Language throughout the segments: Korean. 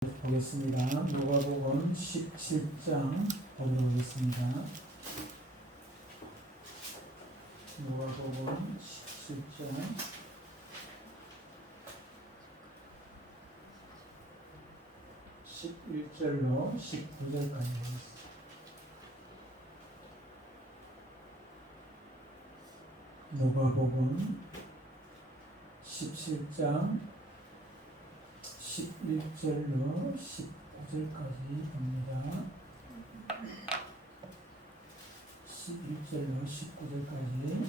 보겠습니다. 누가복음 17장 보도록 하겠습니다. 누가복음 17장 11절로 19절까지 하겠습니다. 누가복음 17장 11절로 19절까지 봅니다. 11절로 19절까지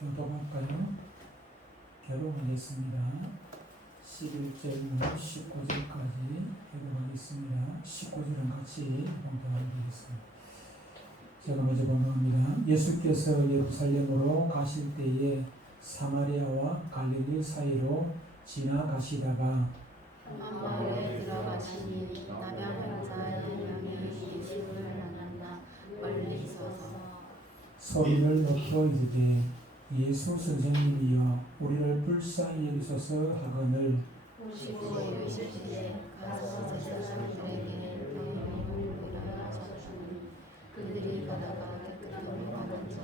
교독할까요? 교독하겠습니다. 11절로 19절까지 교독하겠습니다. 19절은 같이 봉독하게 되겠습니다. 제가 먼저 본문합니다. 예수께서 예루살렘으로 가실 때에 사마리아와 갈릴리 사이로 지나가시다가 마을에 들어가시니 나병 자의 명이 예수를 만난다. 멀리 서서 소리를 높여 이르되 예수 선생님이여 우리를 불쌍히 여기소서 하거늘 오시고 이르시되 가서 저 사람들에게 병이 물으라 하셨으니 그들이 가다가 깨끗함을 받은지라.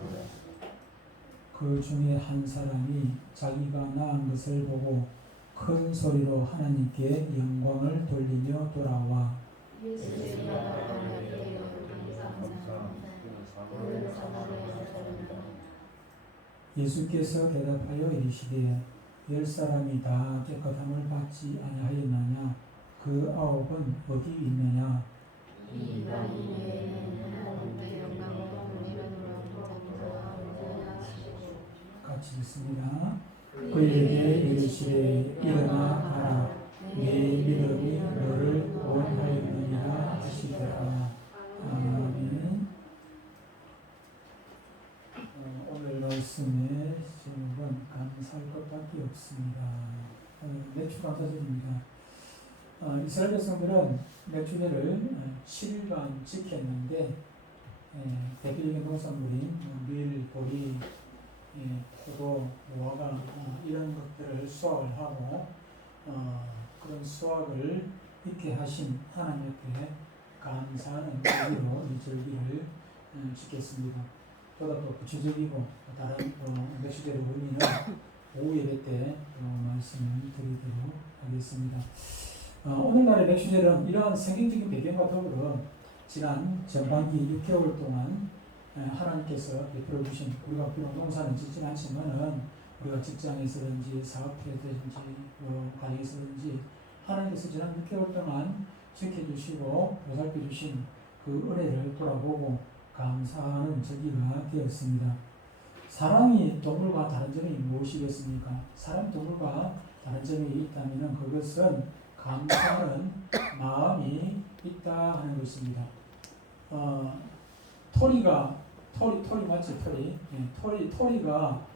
그 중에 한 사람이 자기가 나은 것을 보고 큰 소리로 하나님께 영광을 돌리며 돌아와 예수의 나라를 감사합니다. 그는 사마리아에서 예수께서 대답하여 이르시되 10사람이 다 깨끗함을 받지 아니하였느냐 그 9은 어디 있느냐 이 많이 외에는 하나님께 영광을 돌리려는 자가 언제나 하시고 같이 읽습니다. 그에게 이르시되 일어나 가라 네 믿음이 너를 구원하였느니라 하시더라. 아멘. 오늘 말씀의 제목은 감사할 것밖에 없습니다. 매주 감사절입니다. 이스라엘 백성들은 매주제를 7일간 지켰는데 대표적인 농산물인 밀, 보리, 포도, 무화과 이런 것들을 수확을 하고 그런 수확을 있게 하신 하나님 앞에 감사하는 의미로 이 절기를 지켰습니다. 보다 또 구체적이고 다른 매주제의 의미는 오후 예배 때 말씀을 드리도록 하겠습니다. 오늘날의 맥주제는 이러한 성경적인 배경과 더불어 지난 전반기 6개월 동안 하나님께서 베풀어 주신 우리가 비록 농사는 짓진 않지만은 우리가 직장에서든지 사업에서든지 가정에서든지 하나님께서 지난 6개월 동안 지켜주시고 보살펴 주신 그 은혜를 돌아보고 감사하는 절기가 되었습니다. 사람이 동물과 다른 점이 무엇이겠습니까? 사람이 동물과 다른 점이 있다면 그것은 감사하는 마음이 있다 하는 것입니다. 토리 맞지? 토리가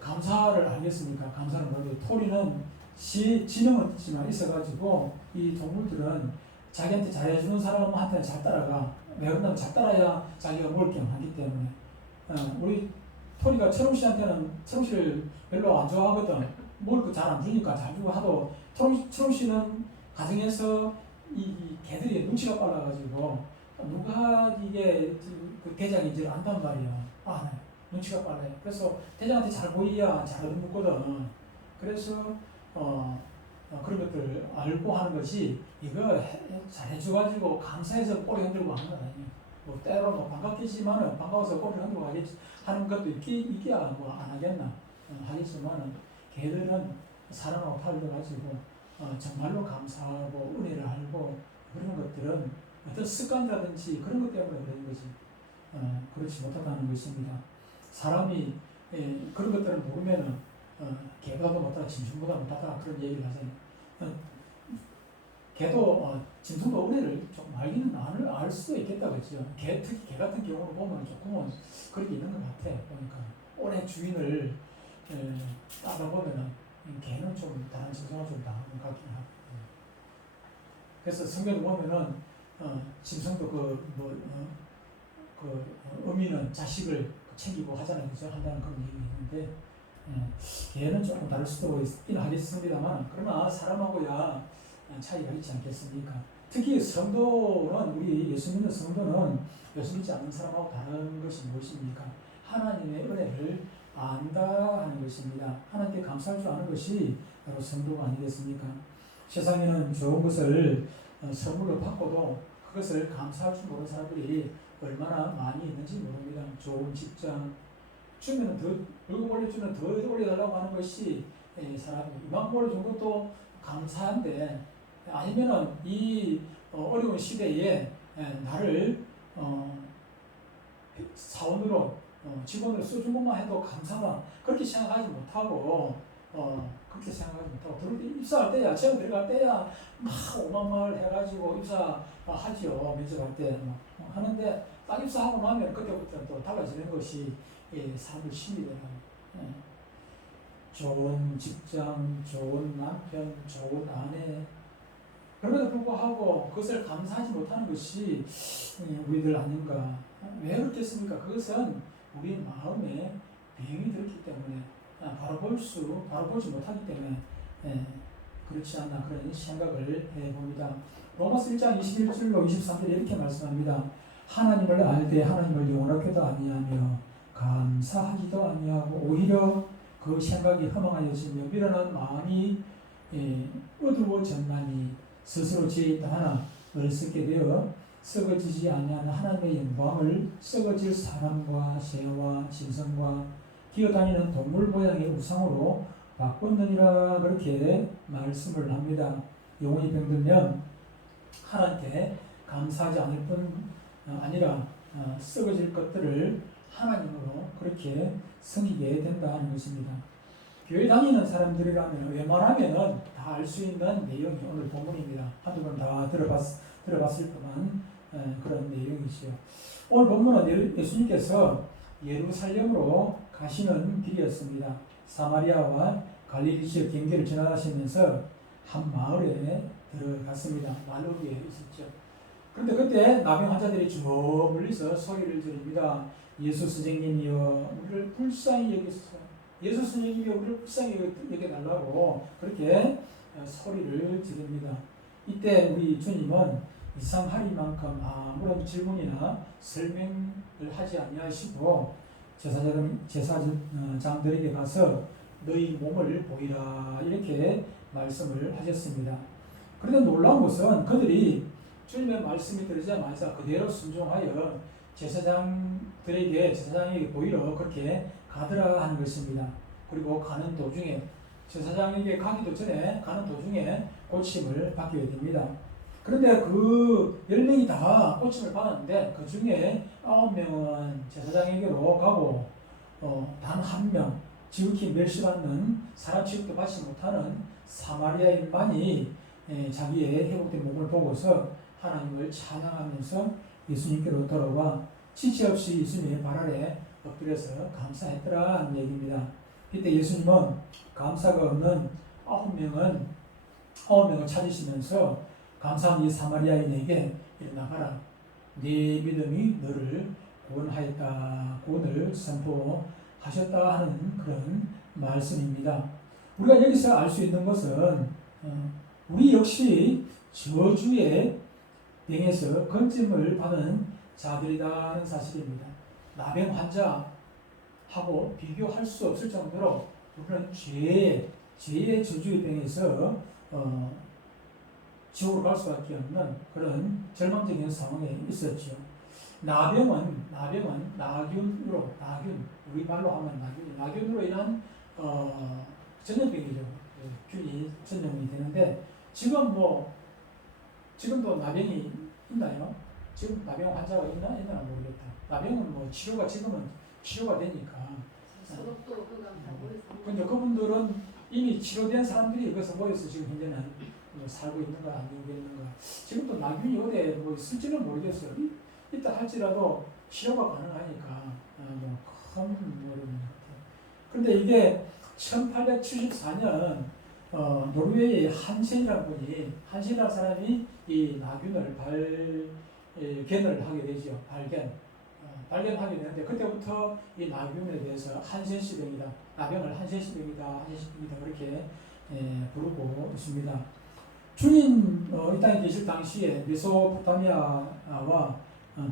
감사를 알겠습니까? 감사를 모르고 토리는 지능은 있지만 있어가지고 이 동물들은 자기한테 잘해주는 사람한테 잘 따라가. 왜 그러냐면 잘 따라야 자기가 먹을 게 하기 때문에. 우리 토리가 철웅씨한테는 철웅씨를 별로 안 좋아하거든. 먹을 거 잘 안 주니까 잘 주고 하도 철웅씨는 가정에서 이 개들이 눈치가 빨라가지고 누가 이게 그 대장인지를 안단 말이야. 네. 눈치가 빨라요. 그래서 대장한테 잘 보이야 잘 얻어먹거든. 그래서 그런 것들을 알고 하는 것이 이거 잘 해줘가지고 감사해서 꼬리 흔들고 하는 건 아니에요. 뭐 때로 뭐 반갑겠지만은 반가워서 꼬리 흔들고 하는 것도 이게야 뭐 안 하겠나 하겠지만은 걔들은 사랑하고 팔려가지고 정말로 감사하고 은혜를 알고 그런 것들은 어떤 습관이라든지 그런 것 때문에 그런 거지 그렇지 못하다는 것입니다. 사람이 그런 것들을 모르면은 개보다 못하다 짐승보다 못하다 그런 얘기를 하잖아요. 개도 짐승도 은혜를 좀 알기는 알 수도 있겠다 그렇죠. 특히 개 같은 경우는 보면 조금은 그렇게 있는 것 같아. 보니까 오래 주인을 따다 보면은 개는 좀 다른 짐승과 좀 다른 것 같긴 하고. 그래서 성경을 보면은 짐승도 그 어미는 자식을 챙기고 하잖아요. 그죠? 한다는 그런 얘기 있는데 개는 조금 다를 수도 있긴 하겠습니다만 그러나 사람하고야 차이가 있지 않겠습니까? 특히 성도는 우리 예수 믿는 성도는 예수 믿지 않는 사람하고 다른 것이 무엇입니까? 하나님의 은혜를 안다 하는 것입니다. 하나님께 감사할 줄 아는 것이 바로 성도가 아니겠습니까? 세상에는 좋은 것을 선물로 받고도 그것을 감사할 줄 모르는 사람들이 얼마나 많이 있는지 모릅니다. 좋은 직장 주면 더 월급 올려주면 더 올려달라고 하는 것이 사람이 이만큼 올려준 것도 감사한데 아니면은 이 어려운 시대에 나를 사원으로 직원으로 써준 것만 해도 감사다 그렇게 생각하지 못하고 그렇게 생각하지 못하고 입사할 때야 채용 들어갈 때야 막 오만말 해가지고 입사하지요. 면접할 때 하는데 딱 입사하고 나면 그때부터 또 달라지는 것이 사람의 심리더라고요. 좋은 직장, 좋은 남편, 좋은 아내 그럼에도 불구하고 그것을 감사하지 못하는 것이 우리들 아닌가. 왜 그렇겠습니까? 그것은 우리 마음에 병이 들었기 때문에 바로 보지 못하기 때문에 그렇지 않나 그런 생각을 해봅니다. 로마서 1장 21절로 23절에 이렇게 말씀합니다. 하나님을 알되 하나님을 영원하게도 아니하며 감사하지도 아니하고 오히려 그 생각이 허망하여지며 미련한 마음이 어두워졌나니 스스로 지혜 있다 하나 어리석게 되어 썩어지지 아니하는 하나님의 영광을 썩어질 사람과 새와 짐승과 기어다니는 동물 모양의 우상으로 바꿨느니라 그렇게 말씀을 합니다. 영혼이 병들면 하나님께 감사하지 않을 뿐 아니라 썩어질 것들을 하나님으로 그렇게 섬기게 된다 하는 것입니다. 교회 다니는 사람들이라면 웬만하면 다 알 수 있는 내용이 오늘 본문입니다. 한두 번 다 들어봤을 것만 그런 내용이지요. 오늘 본문은 예수님께서 예루살렘으로 가시는 길이었습니다. 사마리아와 갈릴리 지역 경계를 지나가시면서 한 마을에 들어갔습니다. 마을 위에 있었죠. 그런데 그때 나병 환자들이 쭉 멀리서 소리를 지릅니다. 예수 선생님이여 우리를 불쌍히 여기소서. 예수 선생님이여 우리를 불쌍히 여겨달라고 그렇게 소리를 지릅니다. 이때 우리 주님은 이상하리만큼 아무런 질문이나 설명을 하지 아니하시고 제사장들에게 가서 너희 몸을 보이라 이렇게 말씀을 하셨습니다. 그런데 놀라운 것은 그들이 주님의 말씀이 들리자마자 그대로 순종하여 제사장에게 보이러 그렇게 가더라 하는 것입니다. 그리고 가는 도중에 제사장에게 가기도 전에 가는 도중에 고침을 받게 됩니다. 그런데 그 10명이 다 고침을 받았는데 그 중에 9명은 제사장에게로 가고 단 한 명 지극히 멸시받는 사람 취급도 받지 못하는 사마리아인만이 자기의 회복된 몸을 보고서 하나님을 찬양하면서 예수님께로 돌아와 지체 없이 예수님의 발 아래 엎드려서 감사했더라 하는 얘기입니다. 이때 예수님은 감사가 없는 9명을 찾으시면서 감사한 이 사마리아인에게 일어나가라. 네 믿음이 너를 구원하였다. 구원을 선포하셨다 하는 그런 말씀입니다. 우리가 여기서 알 수 있는 것은 우리 역시 저주의 병에서 건짐을 받은 자들이라는 사실입니다. 나병 환자하고 비교할 수 없을 정도로 우리는 죄의 저주의 병에서 지옥으로 갈 수밖에 없는 그런 절망적인 상황에 있었죠. 나병은 나균으로 우리 말로 하면 나균으로 인한 전염병이죠. 균이 전염이 되는데 지금도 나병이 있나요? 지금 나병 환자가 있나 모르겠다. 나병은 지금은 치료가 되니까. 근데 그분들은 이미 치료된 사람들이 여기서 모여서 지금 현재는 살고 있는가 아니겠는가. 지금도 나균이 어디에 있을지는 모르겠어요. 있다 할지라도 치료가 가능하니까 큰 어려움인 것 같아요. 그런데 이게 1874년 노르웨이의 한센이라는 사람이 이 나균을 발견을 하게 되죠. 발견. 발견하게 되는데 그때부터 이 나병에 대해서 한센시병이다. 나병을 한센시병이다. 한센시병이다. 그렇게 부르고 있습니다. 주님 이 땅에 계실 당시에 메소포타미아와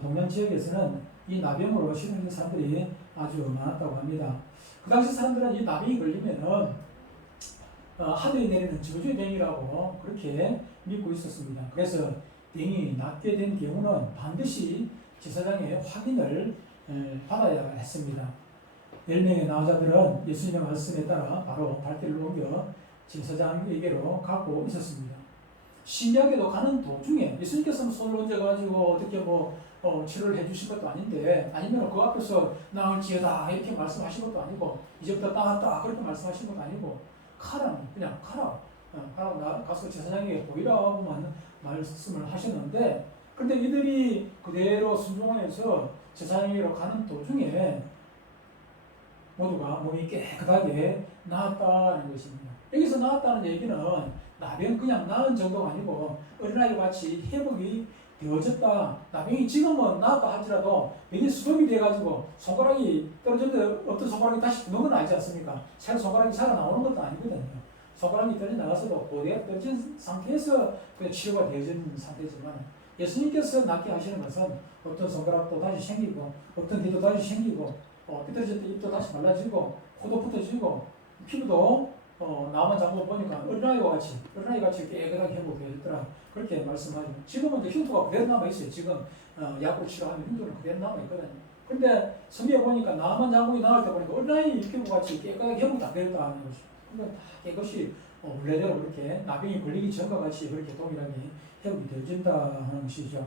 동양 지역에서는 이 나병으로 시달리는 사람들이 아주 많았다고 합니다. 그 당시 사람들은 이 나병이 걸리면은 하늘이 내리는 저주의 병이라고 그렇게 믿고 있었습니다. 그래서 병이 낫게 된 경우는 반드시 제사장의 확인을 받아야 했습니다. 10명의 나오자들은 예수님의 말씀에 따라 바로 발길을 옮겨 제사장에게로 가고 있었습니다. 신기하게도 가는 도중에 예수님께서는 손을 얹어가지고 어떻게 치료를 해주신 것도 아닌데, 아니면 그 앞에서 나을지어다 이렇게 말씀하신 것도 아니고, 이제부터 나았다 그렇게 말씀하신 것도 아니고, 그냥 가라. 가서 제사장에게 보이라고만 말씀을 하셨는데, 근데 이들이 그대로 순종해서 제사장에게로 가는 도중에 모두가 몸이 깨끗하게 나았다는 것입니다. 여기서 나았다는 얘기는 나병 그냥 나은 정도가 아니고 어린아이 같이 회복이 되어졌다. 나병이 지금은 나았다 할지라도 병이 수동이 돼가지고 손가락이 떨어졌는데 어떤 손가락이 다시 붙는 건 아니지 않습니까? 새 손가락이 살아 나오는 것도 아니거든요. 손가락이 떨어져 나가서도 고대가 떨어진 상태에서 그냥 치료가 되어진 상태지만, 예수님께서 낫게 하시는 것은 어떤 손가락도 다시 생기고, 어떤 귀도 다시 생기고, 삐뚤어졌던 입도 다시 말라지고, 코도 붙어지고, 피부도 나만 잡고 보니까 어린아이 같이 깨끗하게 회복되었더라. 그렇게 말씀하죠. 지금은 이제 흉터가 그대로 남아있어요. 지금 약으로 치료하면 흉터는 그대로 남아있거든요. 근데 성경에 보니까 나만 장국이 나올 때 보니까 어린아이 피부같이 깨끗하게 회복이 안 되었다는 거죠. 그러니까 다 깨끗이 원래대로 그렇게 나병이 걸리기 전과 같이 그렇게 동일하게 회복이 되어진다는 것이죠.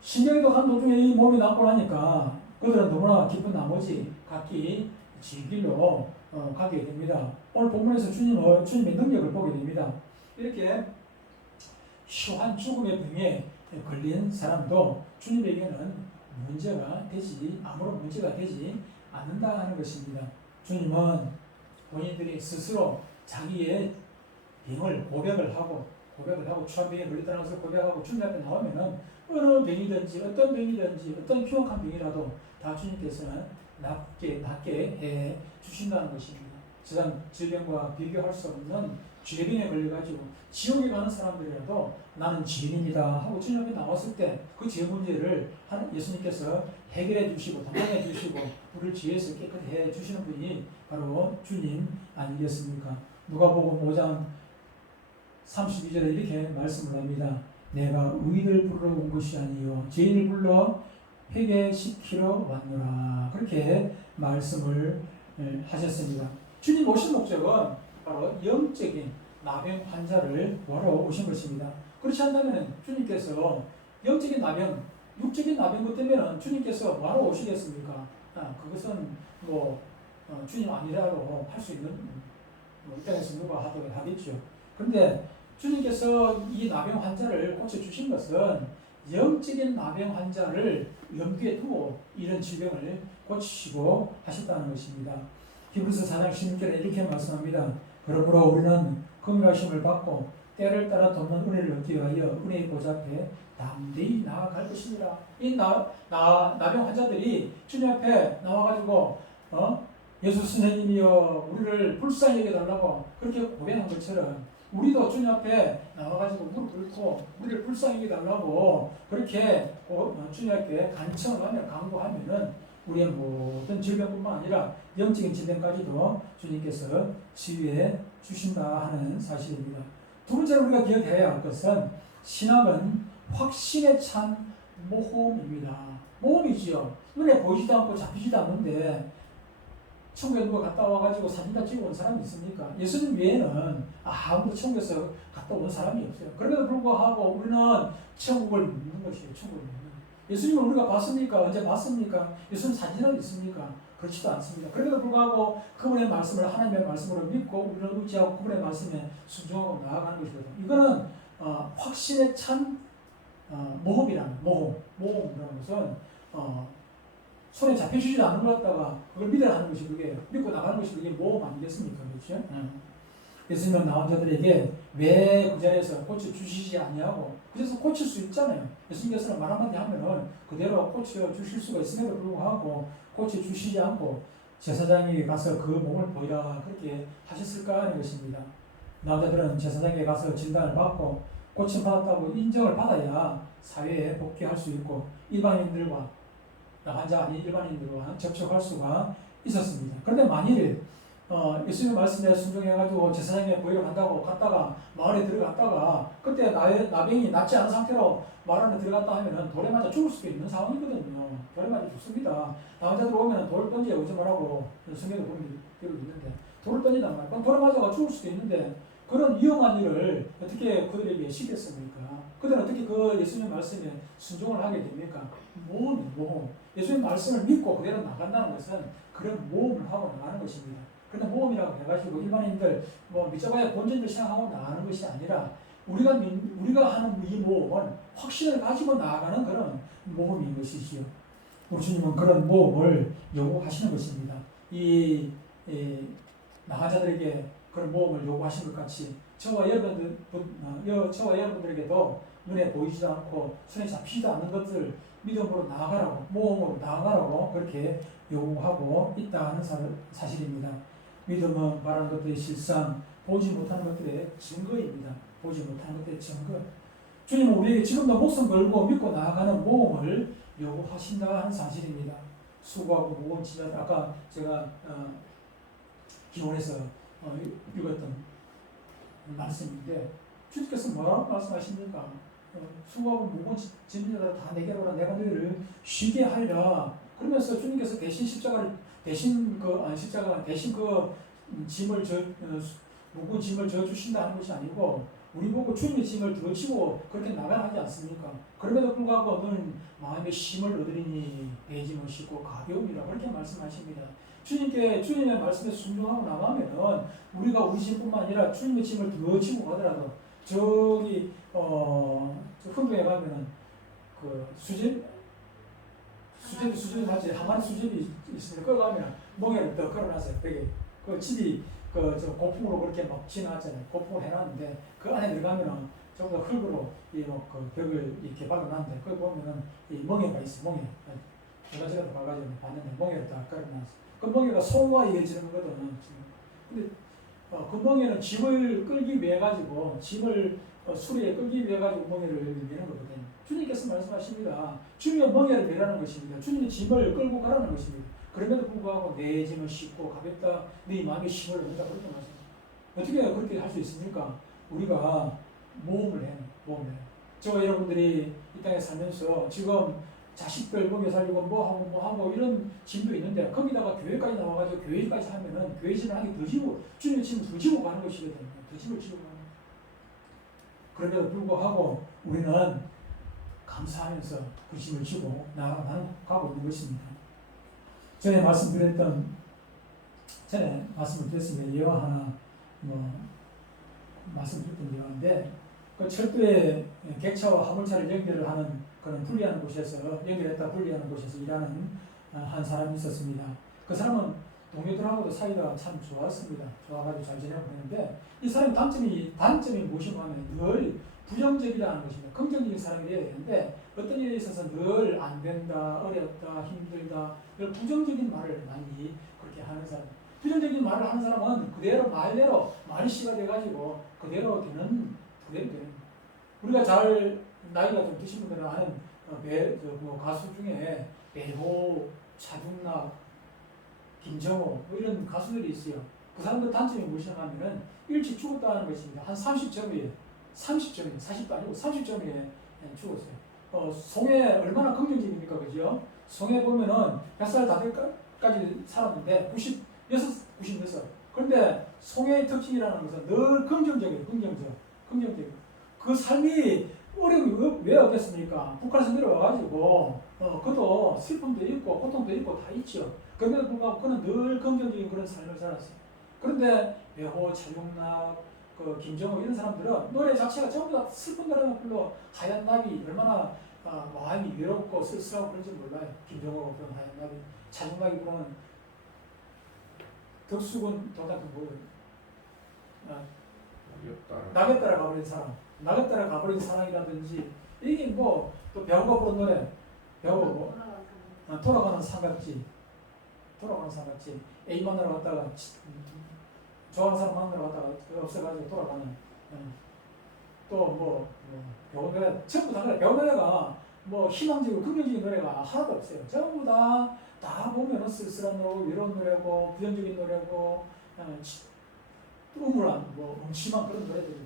신경도 간 도중에 이 몸이 낫고 나니까 그들은 너무나 기쁜 나머지 각기 지 길로 가게 됩니다. 오늘 본문에서 주님의 능력을 보게 됩니다. 이렇게 흉한 죽음의 병에 걸린 사람도 주님에게는 아무런 문제가 되지 않는다는 것입니다. 주님은 본인들이 스스로 자기의 병을 고백을 하고 추한 병에 걸렸다는 것을 고백하고 주님 앞에 나오면은 어느 병이든지 어떤 병이든지 어떤 흉악한 병이라도 다 주님께서는 낫게 해 주신다는 것입니다. 세상 질병과 비교할 수 없는 죄병에 걸려가지고 지옥에 가는 사람들이라도 나는 죄인입니다 하고 주님 앞에 나왔을 때 그 죄 문제를 예수님께서 해결해 주시고 담당해 주시고 우리를 죄에서 깨끗이 해 주시는 분이 바로 주님 아니겠습니까? 누가복음 5장 32절에 이렇게 말씀을 합니다. 내가 의인을 부르러 온 것이 아니요 죄인을 불러 회개시키러 왔노라. 그렇게 말씀을 하셨습니다. 주님 오신 목적은 바로 영적인 나병 환자를 구하러 오신 것입니다. 그렇지 않다면 주님께서 영적인 나병, 육적인 나병 것 때문에 주님께서 뭐하러 오시겠습니까? 그것은 주님 아니라고 할 수 있는 이 땅에서 누가 하겠죠. 그런데 주님께서 이 나병 환자를 고쳐주신 것은 영적인 나병 환자를 염두에 두고 이런 질병을 고치시고 하셨다는 것입니다. 히브리서 4장 16절에 이렇게 말씀합니다. 그러므로 우리는 긍휼하심을 받고 때를 따라 돕는 은혜를 얻기 위하여 은혜의 보좌 앞에 담대히 나아갈 것이니라. 이 나병 환자들이 주님 앞에 나와가지고 예수 선생님이여 우리를 불쌍히 여겨달라고 그렇게 고백한 것처럼 우리도 주님 앞에 나와가지고 무릎 꿇고 우리를 불쌍히 여겨달라고 그렇게 주님 앞에 간청을 하며 강구하면은 우리의 모든 질병뿐만 아니라 영적인 질병까지도 주님께서 치유해 주신다 하는 사실입니다. 두 번째로 우리가 기억해야 할 것은 신앙은 확신에 찬 모험입니다. 모험이지요. 눈에 보이지도 않고 잡히지도 않는데 천국에 누가 갔다 와가지고 사진다 찍어 온 사람이 있습니까? 예수님 외에는 아무도 천국에서 갔다 온 사람이 없어요. 그럼에도 불구하고 우리는 천국을 묻는 것이에요. 천국을 묻는. 예수님을 우리가 봤습니까? 언제 봤습니까? 예수님 사진은 있습니까? 그렇지도 않습니다. 그럼에도 불구하고 그분의 말씀을 하나님의 말씀으로 믿고 우리를 의지하고 그분의 말씀에 순종하고 나아가는 것이거든요. 이거는 확신에 찬 모험이라는 것은 손에 잡혀주지 않는 것 같다가 그걸 믿어야 하는 것이 그게 믿고 나가는 것이 그게 모험 아니겠습니까? 그렇죠? 예수님은 나온 자들에게 왜 그 자리에서 고쳐주시지 아니하고 그래서 고칠 수 있잖아요. 예수님께서는 말 한마디 하면은 그대로 고쳐주실 수가 있음에도 불구하고 고쳐주시지 않고 제사장에게 가서 그 몸을 보이라 그렇게 하셨을까 하는 것입니다. 나온 자들은 제사장에게 가서 진단을 받고 고침받았다고 인정을 받아야 사회에 복귀할 수 있고 일반인들과 나간 자 아닌 일반인들과 접촉할 수가 있었습니다. 그런데 만일 예수님 말씀에 순종해가지고 제사장에 보이러 간다고 갔다가 마을에 들어갔다가 그때 나병이 낫지 않은 상태로 마을 안에 들어갔다 하면은 돌에 맞아 죽을 수도 있는 상황이거든요. 돌에 맞아 죽습니다. 남자들 오면은 돌 던져 오지 말라고 성경에 보면 되고 있는데 돌을 던지단 말이야. 그럼 돌에 맞아가 죽을 수도 있는데 그런 위험한 일을 어떻게 그들에게 시켰습니까? 그들은 어떻게 그 예수님 말씀에 순종을 하게 됩니까? 모험. 예수님 말씀을 믿고 그대로 나간다는 것은 그런 모험을 하고 나가는 것입니다. 그런데 모험이라고 해가지고 일반인들 믿어봐야 본전을 생각하고 나가는 것이 아니라 우리가 하는 이 모험은 확신을 가지고 나아가는 그런 모험인 것이지요. 우리 주님은 그런 모험을 요구하시는 것입니다. 이 나간 자들에게 그런 모험을 요구하신 것 같이 저와 여러분들에게도 눈에 보이지도 않고 손에 잡히지도 않는 것들 믿음으로 나아가라고 모험으로 나아가라고 그렇게 요구하고 있다는 사실입니다. 믿음은 말하는 것들의 실상, 보지 못하는 것들의 증거입니다. 보지 못하는 것들의 증거. 주님은 우리에게 지금도 목숨 걸고 믿고 나아가는 모험을 요구하신다 하는 사실입니다. 수고하고 무거운 짐을 아까 제가 기원에서 읽었던 말씀인데 주님께서 뭐라고 말씀하십니까? 수고하고 무거운 짐을 다 내게 오라 내가 너희를 쉬게 하리라. 그러면서 주님께서 대신 십자가를 대신 짐을 무거운 짐을 져 주신다 하는 것이 아니고 우리 보고 주님의 짐을 들어치고 그렇게 나가야 하지 않습니까? 그럼에도 불구하고 너는 마음의 힘을 얻으리니 내 짐을 싣고 가벼움이라 그렇게 말씀하십니다. 주님의 말씀에 순종하고 나가면은 우리가 우리 짐뿐만 아니라 주님의 짐을 들어치고 가더라도 저기 훈동에 가면은 그 수집이 맞지? 한 마리 수집이 있으니까 그거 가면 멍에를 더 걸어놨어요. 거기 그 집이 저 고풍으로 그렇게 막 지나왔잖아요. 고풍을 해놨는데 그 안에 들어가면은 전부 다 흙으로 그 벽을 이렇게 박아놨는데 거기 보면은 이 멍에가 있어. 멍에. 제가 가가지고 봤는데 멍에를 다 걸어놨어. 그 멍에가 소와 이어지는 거거든. 근데 그 멍에는 짐을 끌기 위해 가지고 짐을 수리에 끌기 위해 가지고 멍에를 매는 거거든요. 주님께서 말씀하십니다. 주님의 멍에를 매라는 것입니다. 주님의 짐을 끌고 가라는 것입니다. 그럼에도 불구하고 내 짐을 싣고 가볍다 네 마음의 힘을 얻는다 그렇게 말씀합니다. 어떻게 그렇게 할 수 있습니까? 우리가 모험을 해요. 저와 여러분들이 이 땅에 살면서 지금 자식들 먹여 살리고 뭐하고 이런 짐도 있는데 거기다가 교회까지 나와가지고 교회까지 하면은 교회 짐을 한 개 더 지고 주님의 짐을 더 지고 가는 것이거든요. 더 짐을 지고 가는 거예요. 그럼에도 불구하고 우리는 감사하면서 그 짐을 지고 나가고 있는 것입니다. 전에 말씀드렸습니다. 예화 하나 말씀드렸던 예화인데 그 철도에 객차와 화물차를 연결을 하는 그런 분리하는 곳에서 일하는 한 사람이 있었습니다. 그 사람은 동료들하고도 사이가 참 좋았습니다. 좋아가지고 잘 지내고 있는데 이 사람의 단점이 무엇인가 하면 늘 부정적이라는 것입니다. 긍정적인 사람이 되어야 되는데 어떤 일에 있어서 늘 안 된다, 어렵다, 힘들다 늘 부정적인 말을 많이 그렇게 하는 사람. 부정적인 말을 하는 사람은 그대로 말이 씨가 돼가지고 그대로 되는. 우리가 잘 나이가 좀 드신 분들은 아는 가수 중에 배호, 차중락, 김정호 이런 가수들이 있어요. 그 사람들 단점이 무엇이냐 하면은 일찍 죽었다는 것입니다. 한 30점이에요. 40도 아니고 30점에 죽었어요. 송해 얼마나 긍정적입니까? 그죠? 송해 보면은 100살 다 될까지 살았는데 96. 그런데 송해의 특징이라는 것은 늘 긍정적이에요. 그 삶이 어려움이 왜 없겠습니까? 북한에서 내려와가지고 그도 슬픔도 있고 고통도 있고 다 있죠. 그럼에도 불구하고 그는 늘 긍정적인 그런 삶을 살았어요. 그런데 배호, 차용락, 김정호 이런 사람들은 노래 자체가 전부 다 슬픈 노래만 불러 하얀 나비 얼마나 마음이 외롭고 쓸쓸하고 그런지 몰라요. 김정호가 부르는 하얀 나비, 차용락이 부르는 덕수군 도다그 낙에 따라 가버린 사랑, 낙에 따라 가버린 사랑이라든지 이게 뭐 또 배우가 부른 노래, 배우고 돌아가는 삼각지, 돌아가는 삼각지. A 만나러 갔다가 좋아하는 사람 만나러 갔다가 없어가지고 돌아가는. 또뭐 배우 노래 전부 다 그래. 배우 노래가 뭐 희망적이고 긍정적인 노래가 하나도 없어요. 전부 다 보면은 쓸쓸한 노래고 위로운 노래고 부정적인 노래고 우물한 뭐 음침한 그런 노래들이.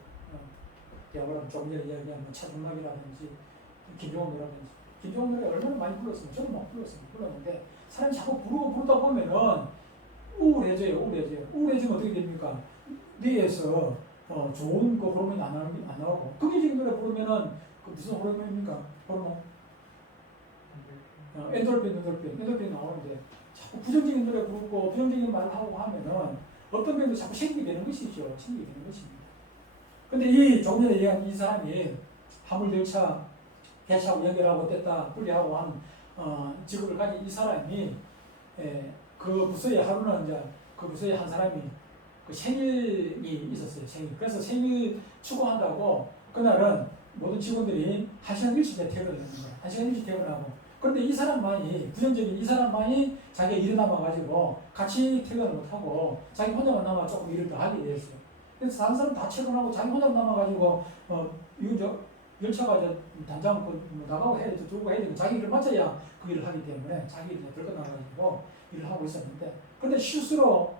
배우랑 조금 전에 이야기한 뭐 차중락이라든지 김종원 노래라든지. 김종원 노래 얼마나 많이 불렀으면 저도 막 불렀는데 사람이 자꾸 부르다 보면은 우울해져요. 우울해지면 어떻게 됩니까? 뇌에서 좋은 그 호르몬이 안 나오고 긍정적인 노래 부르면은 그 무슨 호르몬입니까? 호르몬? 엔돌핀 나오는데 자꾸 부정적인 노래 부르고 부정적인 말을 하고 하면은 어떤 면도 자꾸 생기게 되는 것이죠. 생기게 되는 것입니다. 근데 이 조금 전에 얘기한 이 사람이 화물열차 개차하고 연결하고 뗐다 분리하고 하는 직업을 가진 이 사람이 그 부서에 하루는 이제 그 부서에 한 사람이 그 생일이 있었어요. 그래서 생일 축구한다고 그날은 모든 직원들이 1시간 일찍 퇴근을 하는 거예요. 1시간 일찍 퇴근하고. 그런데 이 사람만이 부정적인 이 사람만이 자기가 일이 남아가지고 같이 퇴근을 못하고 자기 혼자만 남아 조금 일을 더 하게 됐어요. 그래서 다른 사람 다 퇴근하고 자기 혼자 남아가지고 열차가 이제 단장 나가고 해야 돼, 두고 해야 되면 자기 일을 마쳐야 그 일을 하기 때문에 자기 일을 들고 나가지고 일을 하고 있었는데, 근데 실수로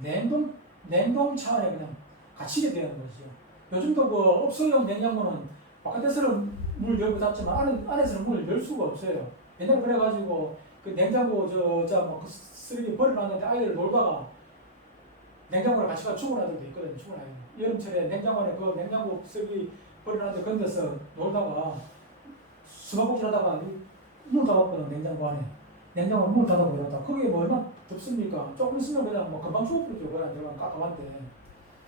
냉동 차 안에 그냥 갇히게 되는 거죠. 요즘도 그 업소용 냉장고는 바깥에서는 물 열고 닫지만 안에서는 문을 열 수가 없어요. 옛날에 그래가지고 그 냉장고 그 쓰레기 버려놨는데 아이들 놀다가 냉장고를 같이 가 죽은 아이들도 있거든요. 죽은 아이들. 여름철에 냉장고 안에 그 냉장고 쓰레기 버려놨는데 건너서 놀다가 수박볶이 하다가 문 닫았거든. 냉장고 안에. 냉장고 문 닫아버렸다. 그게 뭐 얼마나 덥습니까? 조금 있으면 그냥 뭐 금방 죽어버리죠. 그냥 내가 깜깜한데.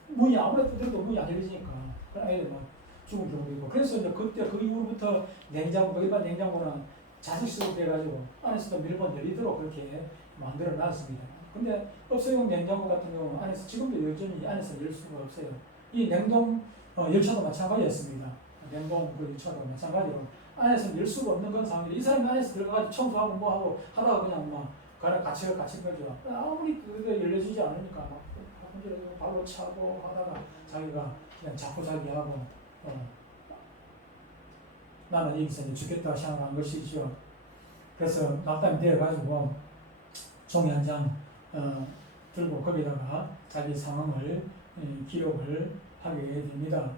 문이 아무리 두드려도 문이 안 열리니까. 그런 아이들 막 죽은 경우도 있고. 그래서 이제 그때 그 이후부터 냉장고, 일반 냉장고는 자식수로 돼가지고 안에서도 밀번 열리도록 그렇게 만들어 놨습니다. 근데 업소용 냉장고 같은 경우는 안에서 지금도 여전히 안에서 열 수가 없어요. 이 냉동 열차도 마찬가지였습니다. 냉동 그 열차도 마찬가지로 안에서 열 수가 없는 그런 상황인데 이 사람이 안에서 들어가서 청소하고 뭐하고 하다가 그냥 막 갇힌 거죠. 아무리 그게 열려주지 않으니까 막 발로 차고 하다가 자기가 그냥 자포자기하고 나는 여기서 이제 죽겠다 생각한 것이죠. 그래서 낙담이 되어가지고 종이 한 장 들고 거기다가 자기 상황을 기록을 하게 됩니다.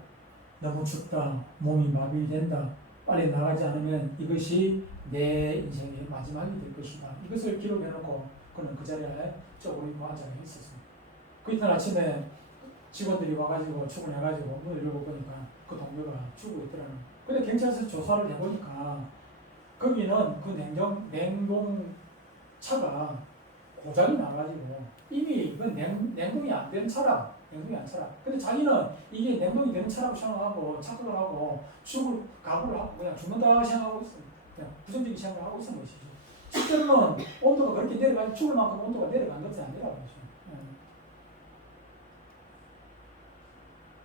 너무 춥다. 몸이 마비된다. 빨리 나가지 않으면 이것이 내 인생의 마지막이 될 것이다. 이것을 기록해놓고 그는 그 자리에 쪼그려 입고 앉아 있었습니다. 그 이튿날 아침에 직원들이 와가지고 출근해가지고 문을 열고 보니까 그 동료가 죽고 있더라는 거예요. 근데 경찰서 조사를 해보니까 거기는 그 냉동차가 고장이 나가지고 이미 이건 냉동이 안 된 차라. 근데 자기는 이게 냉동이 되는 차라고 생각하고 착각을 하고 죽을 각오를 하고 그냥 죽는다 생각하고 있어요. 그냥 부정적인 생각을 하고 있는 것이죠. 실제로는 온도가 그렇게 내려가지 죽을 만큼 온도가 내려간 것이 아니라고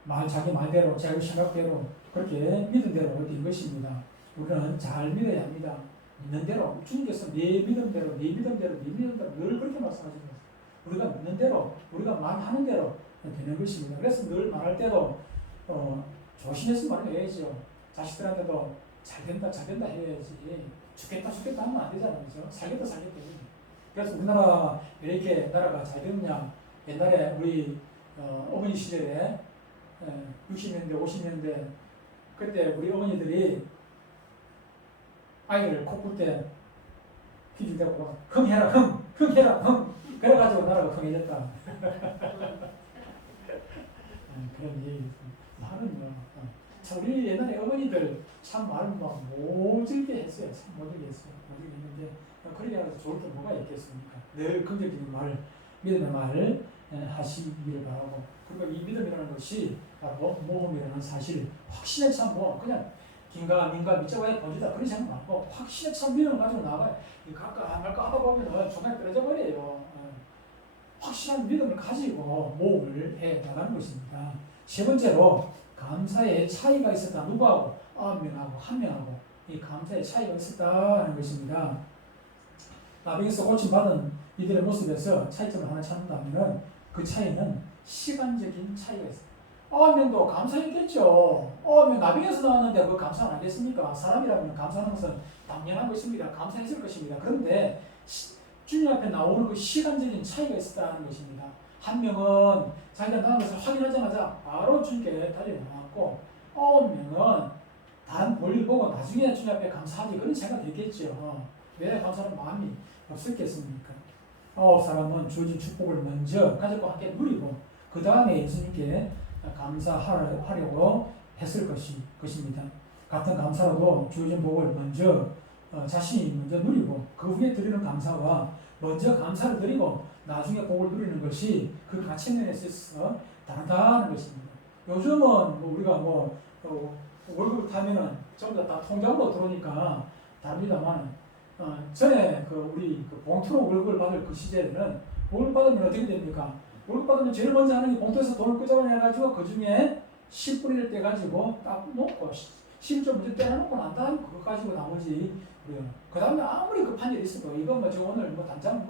하죠. 자기 말대로 자기 생각대로 그렇게 믿은 대로 된 것입니다. 우리는 잘 믿어야 합니다. 믿는 대로 주님께서 네 믿음대로 늘 그렇게 말씀하십니다. 우리가 믿는 대로 우리가 말하는 대로 되는 것입니다. 그래서 늘 말할 때도 조심해서 말해야죠. 자식들한테도 잘 된다 해야지. 죽겠다 하면 안 되잖아요. 그죠? 살겠다. 그래서 우리나라 왜 이렇게 나라가 잘 됐냐? 옛날에 우리 어머니 시절에 60년대 50년대 그때 우리 어머니들이 아이를 코풀 때 기질대고 흥해라 그래가지고 나라가 흥해졌다. 그런 얘기. 말은 참 우리 옛날에 어머니들 참 말은 막 모질게 했어요. 모질게 했는데 그렇게 해서 좋을 게 뭐가 있겠습니까? 늘 긍정적인 말, 믿음의 말을 하시기를 바라고. 그리고 이 믿음이라는 것이 바로 모험이라는 사실 확신에 참 그냥 긴가 민가 밑자와의 번지다 그런 생각 말고 확신에 참 믿음을 가지고 나가요. 갈까 안 갈까 하다 보면 중간에 떨어져 버려요. 확실한 믿음을 가지고 모험을 해 나가는 것입니다. 세 번째로 감사에 차이가 있었다. 누구하고? 9명하고 1명하고 이 감사에 차이가 있었다는 것입니다. 나병에서 고침받은 이들의 모습에서 차이점을 하나 찾는다면 그 차이는 시간적인 차이가 있습니다. 9명도 감사했겠죠. 9명 나병에서 나왔는데 그 감사 안 하겠습니까? 사람이라면 감사하는 것은 당연한 것입니다. 감사했을 것입니다. 그런데 주님 앞에 나오는 그 시간적인 차이가 있었다는 것입니다. 한 명은 자기가 나온 것을 확인하자마자 바로 주님께 달려나왔고 9명은 다른 볼일 보고 나중에 주님 앞에 감사하지 그런 생각이 있겠죠. 왜 감사하는 마음이 없었겠습니까? 9사람은 주어진 축복을 먼저 가족과 함께 누리고 그 다음에 예수님께 감사하려고 했을 것입니다. 같은 감사라도 주어진 복을 먼저 자신이 먼저 누리고 그 후에 드리는 감사와 먼저 감사를 드리고 나중에 복을 누리는 것이 그 가치 면에서 있어서 다르다는 것입니다. 요즘은 뭐 우리가 월급을 타면은 전부 다 통장으로 들어오니까 다릅니다만 전에 우리 봉투로 월급을 받을 그 시절에는 월급 받으면 어떻게 됩니까? 월급 받으면 제일 먼저 하는 게 봉투에서 돈을 끄집어내가지고 그 중에 10분을 떼가지고 딱 놓고 10점 먼저 떼어놓고 난 다음에 그거 가지고 나머지 그 다음에 아무리 급한 일이 있어도 이거 저 오늘 당장 이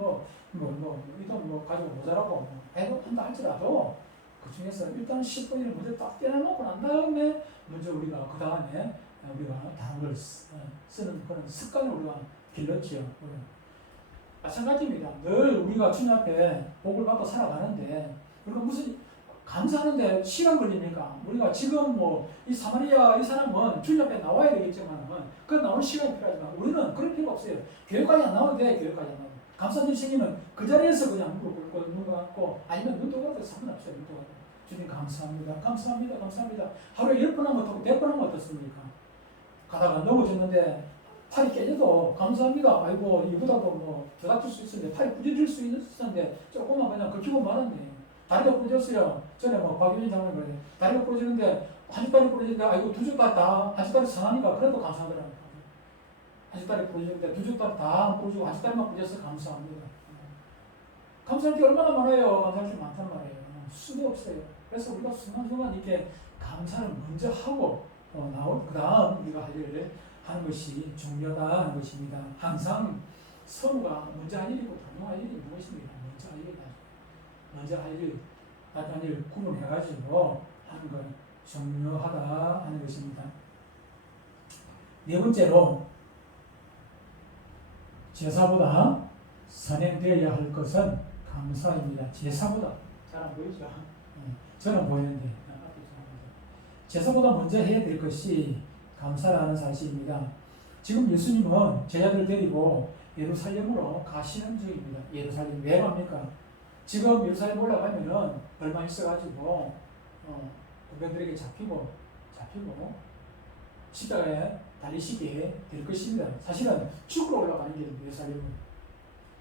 돈 가지고 모자라고 해놓는다 할지라도 그 중에서 일단 10분을 먼저 딱 떼어놓고 난 다음에 먼저 우리가 그 다음에 우리가 다른 걸 쓰는 그런 습관을 우리가 길렀지요. 마찬가지입니다. 늘 우리가 주님 앞에 복을 받고 살아가는데 우리가 무슨 감사하는데 시간 걸립니까? 우리가 지금 이 사마리아 이 사람은 주님 앞에 나와야 되겠지만 그 나오는 시간이 필요하지만 우리는 그럴 필요가 없어요. 교회까지 안 나와도 돼. 교회까지 안 나와도. 감사님 생기면 그 자리에서 그냥 무릎 꿇고 눈 감고 아니면 눈 떠가도 상관없어요. 눈 떠가도. 주님 감사합니다. 감사합니다. 감사합니다. 하루에 10번 하면 어떻고 100번 하면 어떻습니까? 가다가 넘어졌는데 팔이 깨져도 감사합니다. 아이고 이보다도 더 다칠 수 있었는데 팔이 부러질 수 있었는데 조금만 그냥 긁히고 말았네. 다리가 부러졌어요. 전에 박유진 장관이 그래. 다리가 부러지는데 한쪽 다리 부러지는데 아이고 두 쪽 다 한쪽 다리 상하니까 그래도 감사하더라고요. 한쪽 다리 부러지는데 두 쪽 다리 다 부러지고 한쪽 다리만 부러져서 감사합니다. 감사할 게 얼마나 많아요. 감사할 게 많단 말이에요. 수도 없어요. 그래서 우리가 순간순간 이렇게 감사를 먼저 하고 그 다음 우리가 할 일을 하는 것이 중요하다는 것입니다. 항상 서로가 먼저 할 일이고 당연할 일이 무엇입니까? 먼저 할 일, 나중에 일 구분해가지고 하는 건 중요하다 하는 것입니다. 네 번째로 제사보다 선행되어야 할 것은 감사입니다. 제사보다 잘 안 보이죠? 저는 보이는데 제사보다 먼저 해야 될 것이 감사라는 사실입니다. 지금 예수님은 제자들 데리고 예루살렘으로 가시는 중입니다. 예루살렘 왜 갑니까? 지금 예루살렘 올라가면은 얼마 있어가지고 군병들에게 잡히고 십자가에 달리시게 될 것입니다. 사실은 죽으러 올라가는 길입니다. 예루살렘은.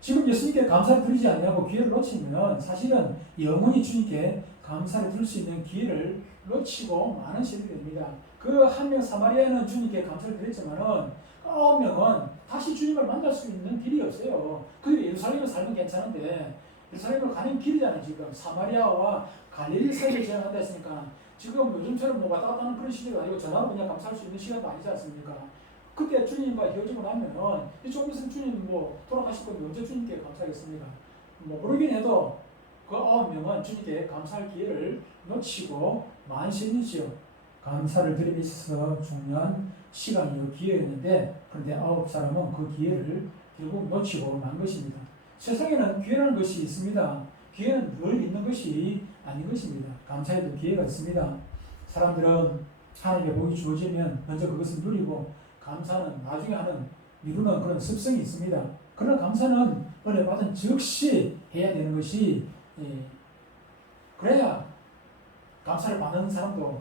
지금 예수님께 감사를 드리지 않냐고 기회를 놓치면 사실은 영원히 주님께 감사를 드릴 수 있는 기회를 놓치고 많은 시간이 됩니다. 그 한 명 사마리아는 주님께 감사를 드렸지만은 9명은 다시 주님을 만날 수 있는 길이 없어요. 그리고 예루살렘에 살면 괜찮은데 예루살렘으로 가는 길이잖아요. 지금 사마리아와 갈릴리 사이를 지나간다 했으니까 지금 요즘처럼 왔다 갔다 하는 그런 시대가 아니고 전화로 그냥 감사할 수 있는 시간도 아니지 않습니까? 그때 주님과 헤어지고 나면은 조금 있으면 주님 돌아가실 건데 언제 주님께 감사하겠습니까? 모르긴 해도 그 9명은 주님께 감사할 기회를 놓치고 만신이지요. 감사를 드리기 있어서 중요한 시간이요 기회였는데 그런데 9사람은 그 기회를 결국 놓치고 만 것입니다. 세상에는 기회라는 것이 있습니다. 기회는 늘 있는 것이 아닌 것입니다. 감사에도 기회가 있습니다. 사람들은 하나님의 복이 주어지면 먼저 그것을 누리고 감사는 나중에 미루는 그런 습성이 있습니다. 그러나 감사는 은혜 받은 즉시 해야 되는 것이 그래야 감사를 받는 사람도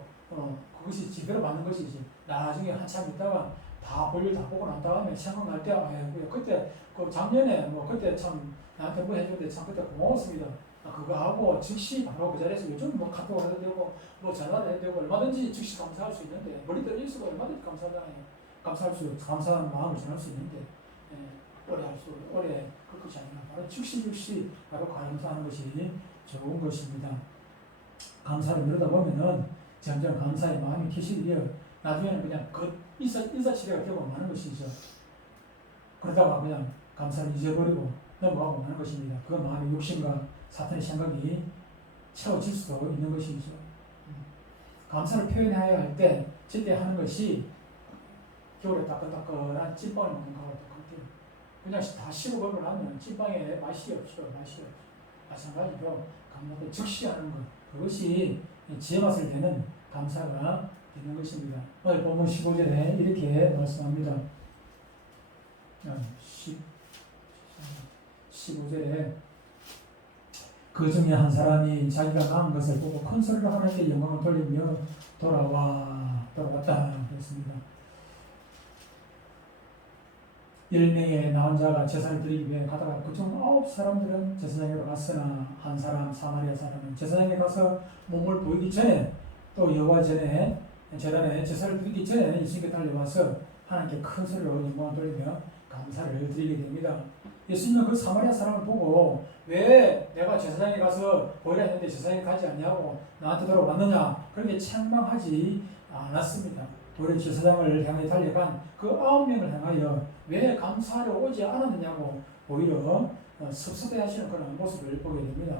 그것이 제대로 받는 것이지. 나중에 한참 있다가 다 볼일 다 보고 난 다음에 생각날 때 그때 작년에 그때 참 나한테 해줬는데 참 그때 고마웠습니다. 그거 하고 즉시 바로 그 자리에서 요즘 카톡을 해도 되고 전화를 해도 되고 얼마든지 즉시 감사할 수 있는데 머리 떨릴 수가 얼마든지 감사하잖아요. 감사한 마음을 전할 수 있는데 오래 그것이 아니라 바로 즉시 바로 감사하는 것이 좋은 것입니다. 감사를 누르다 보면은 점점 감사의 마음이 캐시게 되어 나중에는 그냥 그 인사치레가 되고 마는 것이죠. 그러다가 그냥 감사를 잊어버리고 넘어가고 마는 것입니다. 그 마음의 욕심과 사탄의 생각이 채워질 수도 있는 것이죠. 감사를 표현해야 할 때 제때 하는 것이 겨울에 따끈따끈한 찐빵을 먹는 거하고 똑같아요. 그냥 다 식어버리고 나면 찐빵에 맛이 없죠. 맛이 없죠. 마찬가지로 감사를 즉시 하는 것, 그것이 지혜 맛을 내는 감사가 되는 것입니다. 오늘 본문 15절에 이렇게 말씀합니다. 15절에 그 중에 한 사람이 자기가 낳은 것을 보고 큰 소리로 하나님께 영광을 돌리며 돌아왔다 그랬습니다. 10명의 낳은 자가 제사를 드리기 위해 가다가 그중 9사람들은 제사장으로 갔으나 한 사람 사마리아 사람은 제사장에 가서 몸을 보이기 전에 또 여호와 전에 제단에 제사를 드리기 전에 예수님께 달려와서 하나님께 큰 소리로 영광을 돌리며 감사를 드리게 됩니다. 예수님은 그 사마리아 사람을 보고 왜 내가 제사장에 가서 보이라 했는데 제사장에 가지 않냐고 나한테 돌아왔느냐 그렇게 책망하지 않았습니다. 오히려 제사장을 향해 달려간 그 9명을 향하여 왜 감사하러 오지 않았느냐고 오히려 섭섭해하시는 그런 모습을 보게 됩니다.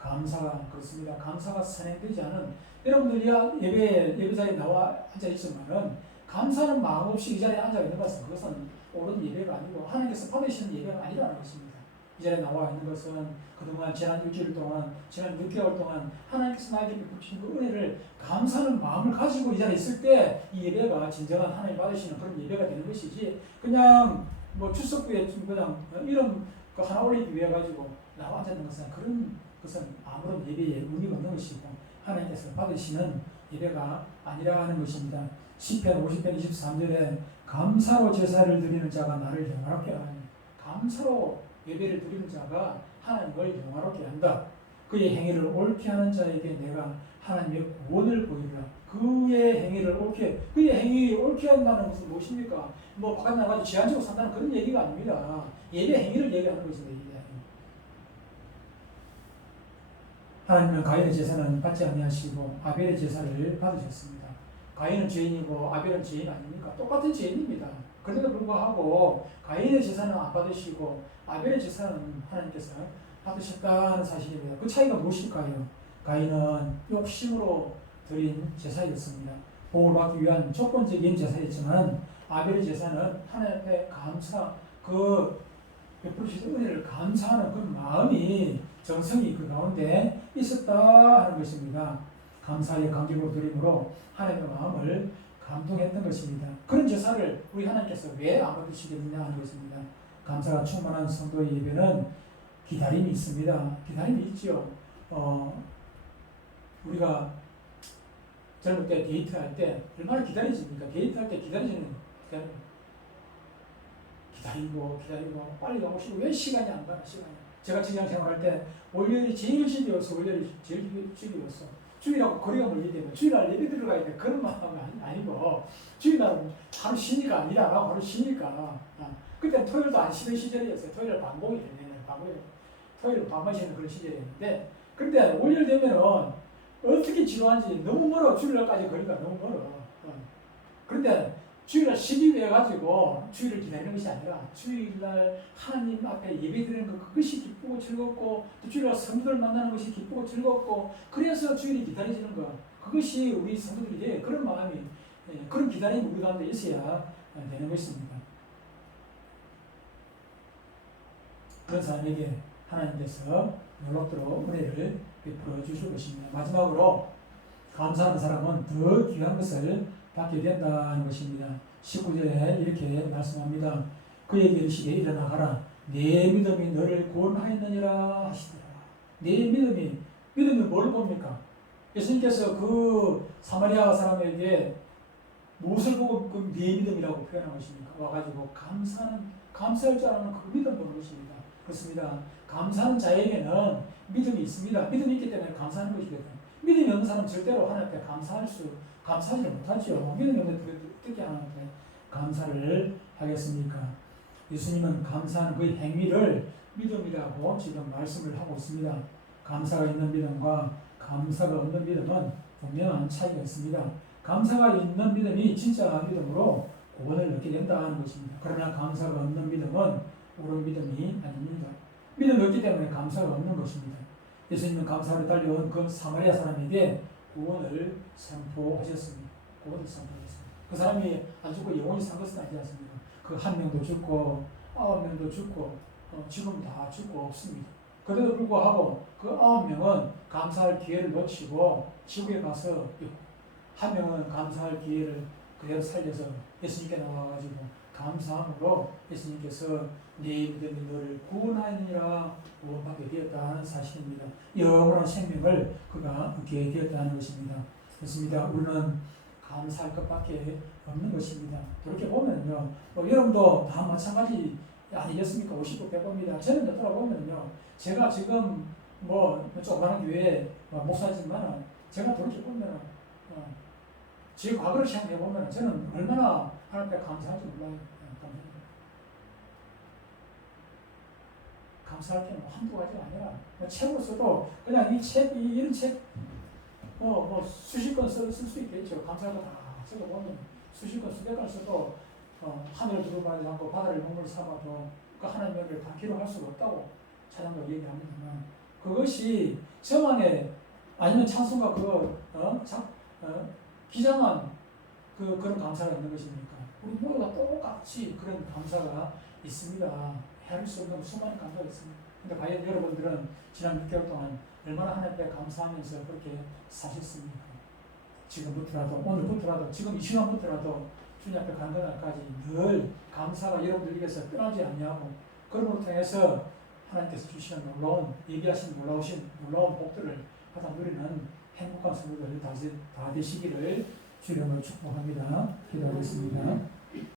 감사가 그렇습니다. 감사가 선행되지 않은 여러분들이 예배자리에 나와 앉아 있지만은 감사는 마음 없이 이 자리에 앉아 있는 것은 그것은 옳은 예배가 아니고 하나님께서 받으시는 예배가 아니라는 것입니다. 이 자리에 나와 있는 것은 그동안 지난 일주일 동안 지난 6개월 동안 하나님께서 나에게 베푸신 그 은혜를 감사하는 마음을 가지고 이 자리에 있을 때 이 예배가 진정한 하나님 받으시는 그런 예배가 되는 것이지 그냥 뭐 출석부에 그냥 이름 그 하나 올리기 위해 가지고 나와 앉아 있는 것은 그런 것은 아무런 예배에 의미가 없는 것이고 하나님께서 받으시는 예배가 아니라는 것입니다. 시편 50편 23절에 감사로 제사를 드리는 자가 나를 영화롭게 하니 감사로 예배를 드리는 자가 하나님을 영화롭게 한다. 그의 행위를 옳게 하는 자에게 내가 하나님의 구원을 보이리라. 그의 행위를 옳게, 그의 행위 옳게 한다는 것은 무엇입니까? 뭐 바깥 나가서 제한적으로 산다는 그런 얘기가 아닙니다. 예배 행위를 얘기하는 것입니다. 예배 행위. 하나님은 가인의 제사는 받지 아니하시고 아벨의 제사를 받으셨습니다. 가인은 죄인이고 아벨은 죄인 아닙니까? 똑같은 죄인입니다. 그런데도 불구하고 가인의 제사는 안 받으시고 아벨의 제사는 하나님께서 받으셨다는 사실입니다. 그 차이가 무엇일까요? 가인은 욕심으로 드린 제사였습니다. 복을 받기 위한 조건적인 제사였지만 아벨의 제사는 하나님 앞에 감사, 그 베풀으신 은혜를 감사하는 그 마음이 정성이 그 가운데 있었다 하는 것입니다. 감사의 감격으로 드림으로 하나님의 마음을 감동했던 것입니다. 그런 제사를 우리 하나님께서 왜 안 받으시겠느냐 하는 것입니다. 감사가 충만한 성도의 예배는 기다림이 있습니다. 기다림이 있죠. 우리가 젊을 때 데이트할 때 얼마나 기다리십니까? 데이트할 때 기다리고 빨리 가고 싶고 왜 시간이 안 가나 시간이. 제가 직장 생활할 때 월요일이 제일 시기였어. 월요일이 제일 시기였어. 주일하고 거리가 멀기 때문에 주일날 예배 들어가야 돼. 그런 마음은 아니고 주일날은 하루 쉬니까 일 안 하고 하루 쉬니까 그때 토요일도 안 쉬는 시절이었어요. 토요일 반복이에요. 토요일 반만 쉬는 그런 시절이었는데 근데 월요일 되면은 어떻게 지루한지 너무 멀어. 주일날까지 거리가 너무 멀어. 그런데 주일날 쉬기 위해 가지고 주일을 기다리는 것이 아니라 주일날 하나님 앞에 예배 드리는 것 그것이 기쁘고 즐겁고 또 주일날 성도들 만나는 것이 기쁘고 즐겁고 그래서 주일이 기다려지는 것 그것이 우리 성도들에게 그런 마음이 그런 기다림이 우리 가운데 있어야 되는 것입니다. 그런 사람에게 하나님께서 놀랍도록 은혜를 베풀어 주실 것입니다. 마지막으로 감사하는 사람은 더 귀한 것을 받게 된다는 것입니다. 19절에 이렇게 말씀합니다. 그에게 이르시되 일어나 가라. 내 믿음이 너를 구원하였느니라 하시더라. 내 믿음이 뭘 봅니까? 예수님께서 그 사마리아 사람에게 무엇을 보고 그 네 믿음이라고 표현한 것입니까? 와가지고 감사할 줄 아는 그 믿음 보는 것입니다. 그렇습니다. 감사하는 자에게는 믿음이 있습니다. 믿음이 있기 때문에 감사하는 것이거든요. 믿음이 없는 사람은 절대로 하나님 앞에 감사하지 못하죠. 믿음이 없는데 어떻게 하나님께 감사를 하겠습니까? 예수님은 감사하는 그 행위를 믿음이라고 지금 말씀을 하고 있습니다. 감사가 있는 믿음과 감사가 없는 믿음은 분명한 차이가 있습니다. 감사가 있는 믿음이 진짜 믿음으로 구원을 얻게 된다는 것입니다. 그러나 감사가 없는 믿음은 옳은 믿음이 아닙니다. 믿음이 없기 때문에 감사가 없는 것입니다. 예수님은 감사로 달려온 그 사마리아 사람에게 구원을 선포하셨습니다. 구원을 선포하셨습니다. 그 사람이 안 죽고 영원히 산 것은 아니지 않습니까? 그 한 명도 죽고 9명도 죽고 지금 다 죽고 없습니다. 그래도 불구하고 그 9명은 감사할 기회를 놓치고 지구에 가서 한 명은 감사할 기회를 그대로 살려서 예수님께 나와가지고 감사함으로 예수님께서 네 믿음이 너를 구원하느니라 구원받게 되었다는 사실입니다. 영원한 생명을 그가 얻게 되었다는 것입니다. 그렇습니다. 우리는 감사할 것밖에 없는 것입니다. 그렇게 보면요, 여러분도 다 마찬가지 아니겠습니까? 50도 100입니다. 저는 돌아보면요, 제가 지금 조그마한 교회 목사지만 제가 돌이켜 보면 제 과거를 생각해 보면 저는 얼마나 하나님께 감사할지 몰라요. 감사할 게 한두 가지가 아니라 책으로 써도 그냥 이런 책 수십 권 쓸 수 있겠죠. 감사할 거 다 써보면 수십 권 수백 권 써도 하늘을 두루마지 않고 바다를 먹물 삼아도 그 하나님의 은혜를 다 기록할 수가 없다고 찬양가 얘기합니다만 그것이 저만의 아니면 찬송가 기장한 그런 감사가 있는 것입니까? 우리 모두가 똑같이 그런 감사가 있습니다. 헤아릴 수 없는 수많은 감사가 있습니다. 근데 과연 여러분들은 지난 6개월 동안 얼마나 하나님께 감사하면서 그렇게 사셨습니까? 지금부터라도, 오늘부터라도, 지금 이 시간부터라도 주님 앞에 가는 날까지 늘 감사가 여러분들에게서 떠나지 않냐고 그런 걸 통해서 하나님께서 주시는 놀라운, 예비하신 놀라운 복들을 받아 누리는 행복한 성도들 다 되시기를 주님으로 축복합니다. 기도하겠습니다.